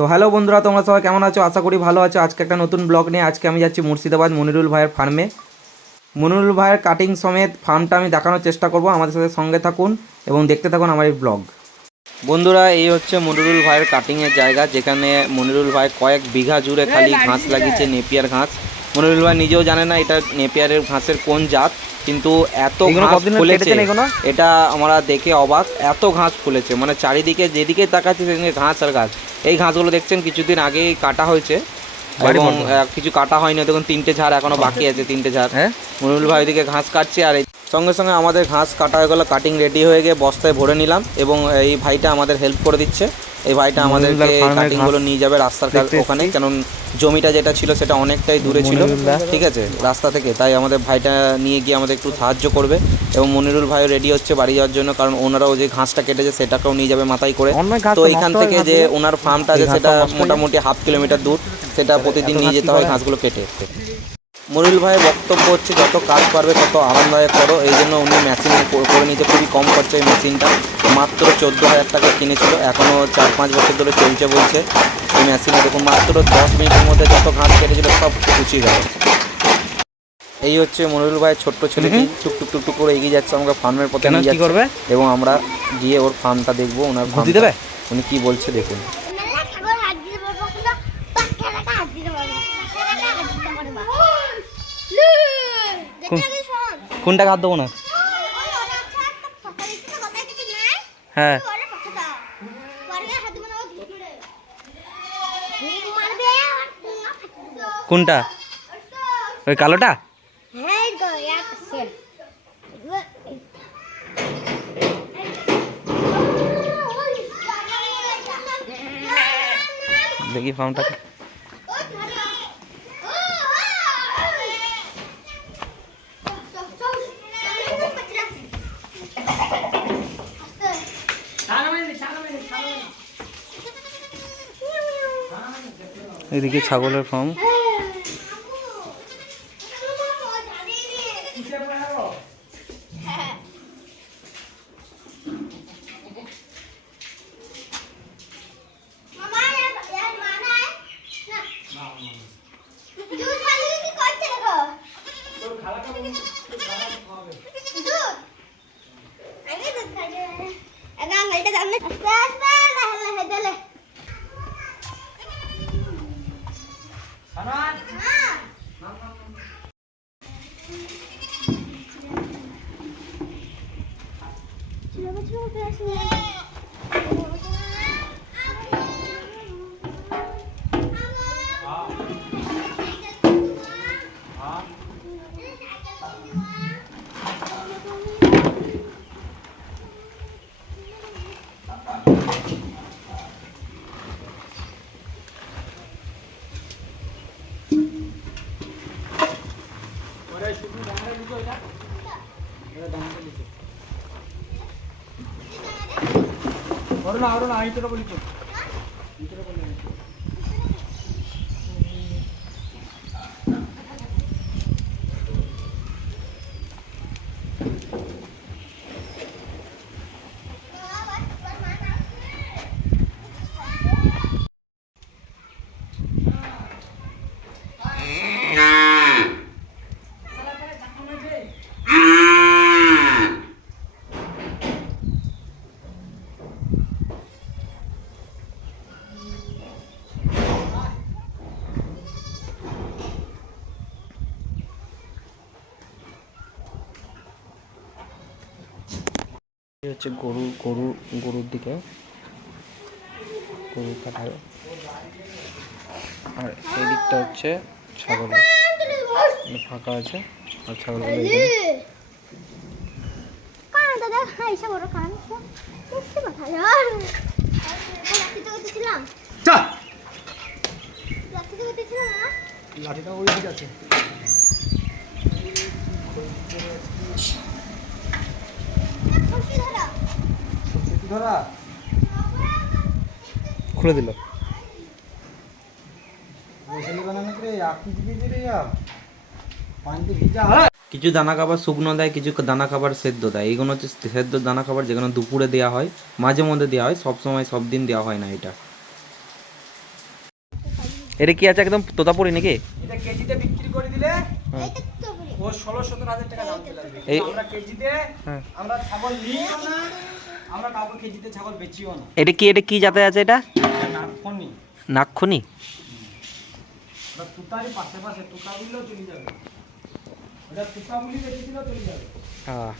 তো হ্যালো বন্ধুরা, তোমরা সবাই কেমন আছো? আশা করি ভালো আছো। আজকে একটা নতুন ব্লগ নিয়ে আজকে আমি যাচ্ছি মুর্শিদাবাদ মনিরুল ভাইয়ের ফার্মে মনিরুল ভাইয়ের কাটিং সমেত ফার্মটা আমি দেখানোর চেষ্টা করব। আমাদের সাথে সঙ্গে থাকুন এবং দেখতে থাকুন আমার এই ব্লগ বন্ধুরা, এই হচ্ছে মনিরুল ভাইয়ের কাটিংয়ের জায়গা, যেখানে মনিরুল ভাই কয়েক বিঘা জুড়ে খালি ঘাস লাগিয়েছে, নেপিয়ার ঘাস। মনিরুল ভাই নিজেও জানে না এটা নেপিয়ারের ঘাসের কোন জাত কিন্তু এত ঘাস ফুলেছে। এটা আমরা দেখে অবাক এত ঘাস ফুলেছে। মানে চারিদিকে যেদিকে তাকাচ্ছি সেদিকে ঘাস আর ঘাস এই ঘাসগুলো দেখছেন কিছুদিন আগে কাটা হয়েছে। এবং কিছু কাটা হয়নি দেখুন তিনটে ঝাড় এখনও বাকি আছে তিনটে ঝাড়। হ্যাঁ। মনিরুল ভাই ওইদিকে ঘাস কাটছে আর সঙ্গে সঙ্গে আমাদের ঘাস কাটা হয়ে গেলো কাটিং রেডি হয়ে গিয়ে বস্তায় ভরে নিলাম এবং এই ভাইটা আমাদের হেল্প করে দিচ্ছে। এই ভাইটা আমাদেরকে কাটিংগুলো নিয়ে যাবে রাস্তার ওখানে কারণ জমিটা যেটা ছিল সেটা অনেকটাই দূরে ছিল। ঠিক আছে রাস্তা থেকে তাই আমাদের ভাইটা নিয়ে গিয়ে আমাদের একটু সাহায্য করবে এবং মনিরুল ভাইও রেডি হচ্ছে বাড়ি যাওয়ার জন্য কারণ ওনারাও যে ঘাসটা কেটেছে সেটাকেও নিয়ে যাবে মাথায় করে। তো এখান থেকে যে ওনার ফার্মটা আছে সেটা। মোটামুটি হাফ কিলোমিটার দূর সেটা প্রতিদিন নিয়ে যেতে হয় ঘাসগুলো কেটে। মনিরুল ভাইয়ের বক্তব্য হচ্ছে যত কাজ পারবে তত আরামদায়ক করো। এই জন্য উনি মেশিন করে নিতে খুবই কম খরচায় মেশিনটা মাত্র চোদ্দ হাজার টাকা কিনেছিল। এখনও চার পাঁচ বছর ধরে চলছে বলছে। এই মেশিনে দেখুন মাত্র দশ মিনিটের মধ্যে যত ঘাস কেটেছিল সব কুচিয়ে গেল। এই হচ্ছে মনিরুল ভাইয়ের ছোট্ট ছেলেটি টুক টুক টুক টুক করে এগিয়ে যাচ্ছে। আমাকে ফার্মের পথে নিয়ে যাচ্ছে। এবং আমরা গিয়ে ওর ফার্মটা দেখব ওনার। দেবে? উনি কি বলছে দেখুন মেলা ঠাকুর হাত দিতে পারব কিন্তু পাখাটাকে হাত দিতে পারব পাখাটাকে হাত দিতে পারব লু দেখে আগে শোন কোনটা হাত দেবো না ওই ওটা হচ্ছে একটা পাখা দিতে কথা কিছু নাই হ্যাঁ ওরে পাখাটা পরে হাত দিব না ও ধরে ঠিক মারবে আর না ফাটবে কোনটা? ওই কালোটা? হ্যাঁ দেখি ফার্মটা। এদিকে ছাগলের ফার্ম মামা यार انا هيدا انا هلا هلا هيدا له سنان شنو بتشوف يا سنان खा ले अगर अंगलटा হচ্ছে গরু গরু গরুর দিকে। গরু হয়। আর এই দিকটা হচ্ছে ছাগলের মানে ফাঁকা আছে। আর ছাগল লাঠিটা ওই দিকে আছে। ধরা। খুলে দিল। কিছু দানা খাবার শুকনো দেয় কিছু দানা খাবার সেদ্ধ দেয়। এইগুলো হচ্ছে সেদ্ধ দানা খাবার যেগুলো দুপুরে দেওয়া হয় মাঝে মধ্যে দেওয়া হয় সব সময় সব দিন দেওয়া হয় না এটা। এটা কি আছে একদম তোতাপুরি নাকি? এটা কেজিতে বিক্রি করে দিলে? এইটা তো বলি ও ষোলো সতেরো হাজার টাকা দাম আমরা কেজিতে হ্যাঁ। আমরা ছাগল নিইও না আমরা কাউকে কেজিতে ছাগল বেচিও না। এটা কি এটা কি জাতে আছে এটা? নাটফনি নাক্ষণি ওটা পাশে পাশে তুতা চলে যাবে। ওটা তুতা চলে যাবে। হ্যাঁ